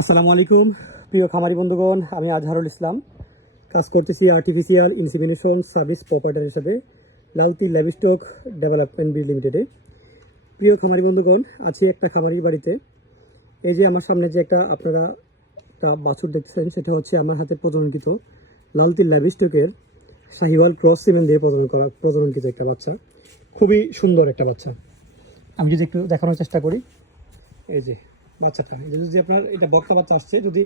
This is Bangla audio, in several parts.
আসসালামু আলাইকুম, প্রিয় খামারি বন্ধুগণ, আমি আজহারুল ইসলাম। কাজ করতেছি আর্টিফিশিয়াল ইনসিমিনেশন সার্ভিস প্রপার্টার হিসেবে, লালতি ল্যাবিস্টক ডেভেলপমেন্ট বিল লিমিটেডে। প্রিয় খামারি বন্ধুগণ আছি একটা খামারির বাড়িতে, এই যে আমার সামনে যে একটা আপনারা একটা বাছুর দেখছেন সেটা হচ্ছে আমার হাতে প্রজননকৃত লালতি ল্যাবিস্টকের শাহিওয়াল ক্রস সিমেন্ট দিয়ে প্রজনন করা, প্রজননকৃত একটা বাচ্চা। খুবই সুন্দর একটা বাচ্চা। আমি যদি একটু দেখানোর চেষ্টা করি, এই যে বাচ্চাটা এটা যদি আপনার, এটা বক্তা বাচ্চা আসছে, যদি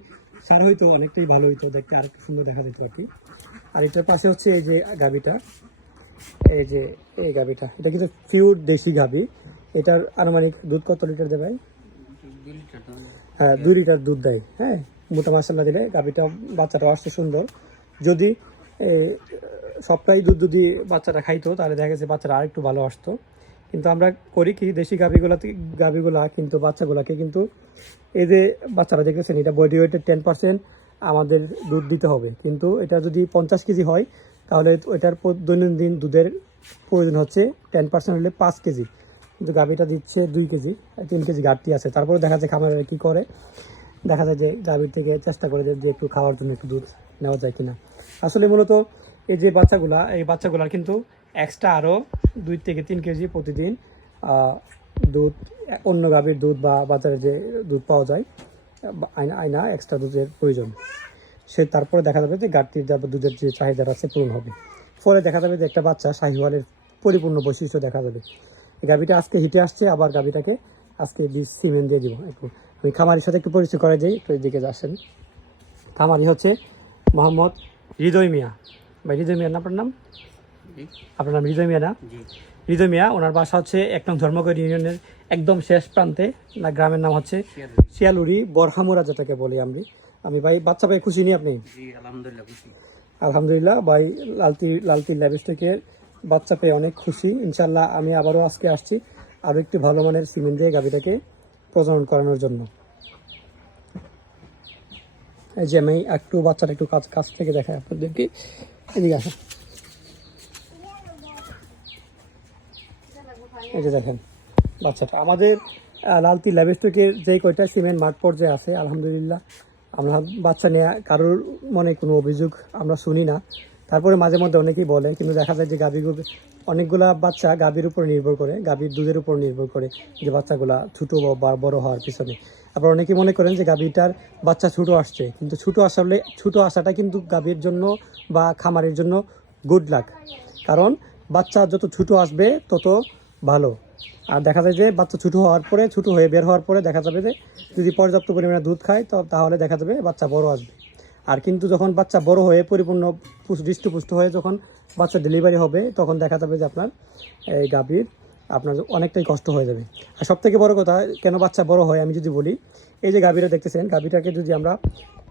সার হইতো, অনেকটাই ভালো হইতো, দেখতে আর একটু সুন্দর দেখা যেত আর কি। আর এটার পাশে হচ্ছে এই যে গাবিটা এই যে, এই গাবিটা এটা কিন্তু ফিউর দেশি গাবি এটার আনুমানিক দুধ কত লিটার দেবে হ্যাঁ দুই লিটার দুধ দেয়। হ্যাঁ মোটা মাসাল্লা দিলে গাবিটা বাচ্চাটা আসছে সুন্দর। যদি সবটাই দুধ যদি বাচ্চাটা খাইতো, তাহলে দেখা গেছে বাচ্চাটা আরেকটু ভালো আসতো। কিন্তু আমরা করি কি, দেশি গাভিগুলাতে গাভিগুলা কিন্তু, বাচ্চাগুলাকে কিন্তু এই যে বাচ্চারা দেখেছেন এটা বডি ওয়েটের টেন পার্সেন্ট আমাদের দুধ দিতে হবে। কিন্তু এটা যদি পঞ্চাশ কেজি হয়, তাহলে প- দৈনন্দিন দুধের প্রয়োজন হচ্ছে টেন পার্সেন্ট হলে পাঁচ কেজি। কিন্তু গাভিটা দিচ্ছে দুই কেজি, তিন কেজি ঘাটতি আছে। তারপরে দেখা যায় খামারে কী করে? দেখা যায় যে গাভীর থেকে চেষ্টা করে যে একটু খাওয়ার জন্য একটু দুধ নেওয়া যায় কিনা। আসলে মূলত এই যে বাচ্চাগুলা, এই বাচ্চাগুলার কিন্তু এক্সট্রা আরও দুই থেকে তিন কেজি প্রতিদিন দুধ, অন্য গাভীর দুধ বা বাজারে যে দুধ পাওয়া যায় আয়না আয়না এক্সট্রা দুধের প্রয়োজন। সে তারপরে দেখা যাবে যে যা দুধের যে চাহিদা আছে পূরণ হবে। ফলে দেখা যাবে যে একটা বাচ্চা শাহিওয়ালের পরিপূর্ণ বৈশিষ্ট্য দেখা যাবে। গাভীটা আজকে হিটে আসছে, আবার গাভীটাকে আজকে বীজ সিমেন্ট দিয়ে দিব। একটু আমি খামারির সাথে একটু পরিচয় করে যাই একটু এদিকে আসেন খামারি হচ্ছে মোহাম্মদ হৃদয় মিয়া। বা হৃদয় মিয়ার আপনার নাম? আপনার নাম হৃদয় মিয়া না? হৃদয় মিয়া ওনার বাসা হচ্ছে এক নং ধর্মগড় ইউনিয়নের একদম শেষ প্রান্তে না গ্রামের নাম হচ্ছে শিয়ালুরি বরহামুরা যেটাকে বলি আমি আমি ভাই বাচ্চা ভাই খুশি নি আপনি? আলহামদুলিল্লাহ ভাই লালতি লালতি ল্যাবিস্টিকের বাচ্চা পেয়ে অনেক খুশি। ইনশাল্লাহ আমি আবারও আজকে আসছি আরও একটু ভালো মানের সিমেন্ট দিয়ে গাভিটাকে প্রজনন করানোর জন্য। এই যে আমি একটু বাচ্চাটা একটু কাছ কাছ থেকে দেখাই আপনাদেরকে। এদিকে আসেন। এই যে দেখেন, বাচ্চাটা। আমাদের লালতি ল্যাবস্টকের যে কয়টা সিমেন্ট মাঠ পর্যায়ে আছে, আলহামদুলিল্লাহ, আমরা বাচ্চা নেওয়া কারোর মনে কোনো অভিযোগ আমরা শুনি না। তারপরে মাঝে মধ্যে অনেকেই বলে, কিন্তু দেখা যায় যে গাভী অনেকগুলা বাচ্চা গাভীর উপর নির্ভর করে, গাভীর দুধের উপর নির্ভর করে যে বাচ্চাগুলা ছোটো বা বড় হওয়ার পিছনে। আবার অনেকে মনে করেন যে গাভীটার বাচ্চা ছোটো আসছে, কিন্তু ছোটো আসলে ছোটো আসাটা কিন্তু গাভীর জন্য বা খামারের জন্য গুড লাক কারণ বাচ্চা যত ছোটো আসবে, তত ভালো। আর দেখা যায় যে বাচ্চা ছোটো হওয়ার পরে, ছোটো হয়ে বের হওয়ার পরে দেখা যাবে যে যদি পর্যাপ্ত পরিমাণে দুধ খায়, তো তাহলে দেখা যাবে বাচ্চা বড় আসবে। আর কিন্তু যখন বাচ্চা বড় হয়ে পরিপূর্ণ পুষ- হৃষ্টপুষ্ট হয়ে যখন বাচ্চা ডেলিভারি হবে, তখন দেখা যাবে যে আপনার এই গাভীর আপনার অনেকটাই কষ্ট হয়ে যাবে। আর সব থেকে বড় কথা, কেন বাচ্চা বড় হয় আমি যদি বলি, এই যে গাভীরা দেখতেছেন, গাভীটাকে যদি আমরা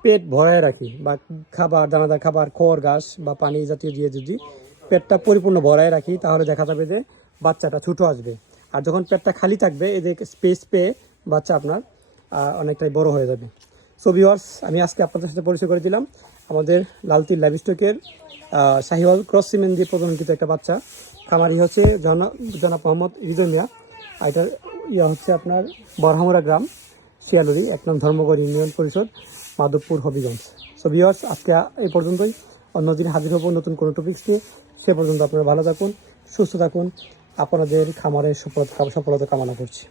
পেট ভরায় রাখি বা খাবার, দানাদার খাবার, খড়, ঘাস বা পানি জাতীয় দিয়ে যদি পেটটা পরিপূর্ণ ভরায় রাখি, তাহলে দেখা যাবে যে বাচ্চাটা, ছোটো আসবে। আর যখন পেটটা খালি থাকবে, এদের স্পেস পেয়ে বাচ্চা আপনার অনেকটাই বড় হয়ে যাবে। সো ভিওয়ার্স আমি আজকে আপনাদের সাথে পরিচয় করে দিলাম। আমাদের লালতির ল্যাবিস্টকের শাহিওয়াল ক্রস সিমেন্ট দিয়ে প্রজননকৃত একটা বাচ্চা। খামারি হচ্ছে জনা, জনাব মোহাম্মদ হৃদয় মিয়া। আর এটার ইয়া হচ্ছে আপনার বরহামুরা গ্রাম শিয়ালুরি এক নং ধর্মগড় ইউনিয়ন পরিষদ, মাধবপুর, হবিগঞ্জ। সো ভিওয়ার্স আজকে এই পর্যন্তই। অন্যদিন হাজির হব নতুন কোনো টপিক্স নিয়ে। সে পর্যন্ত আপনারা ভালো থাকুন, সুস্থ থাকুন। আপনাদের খামারের সফলতা সফলতা কামনা করছি।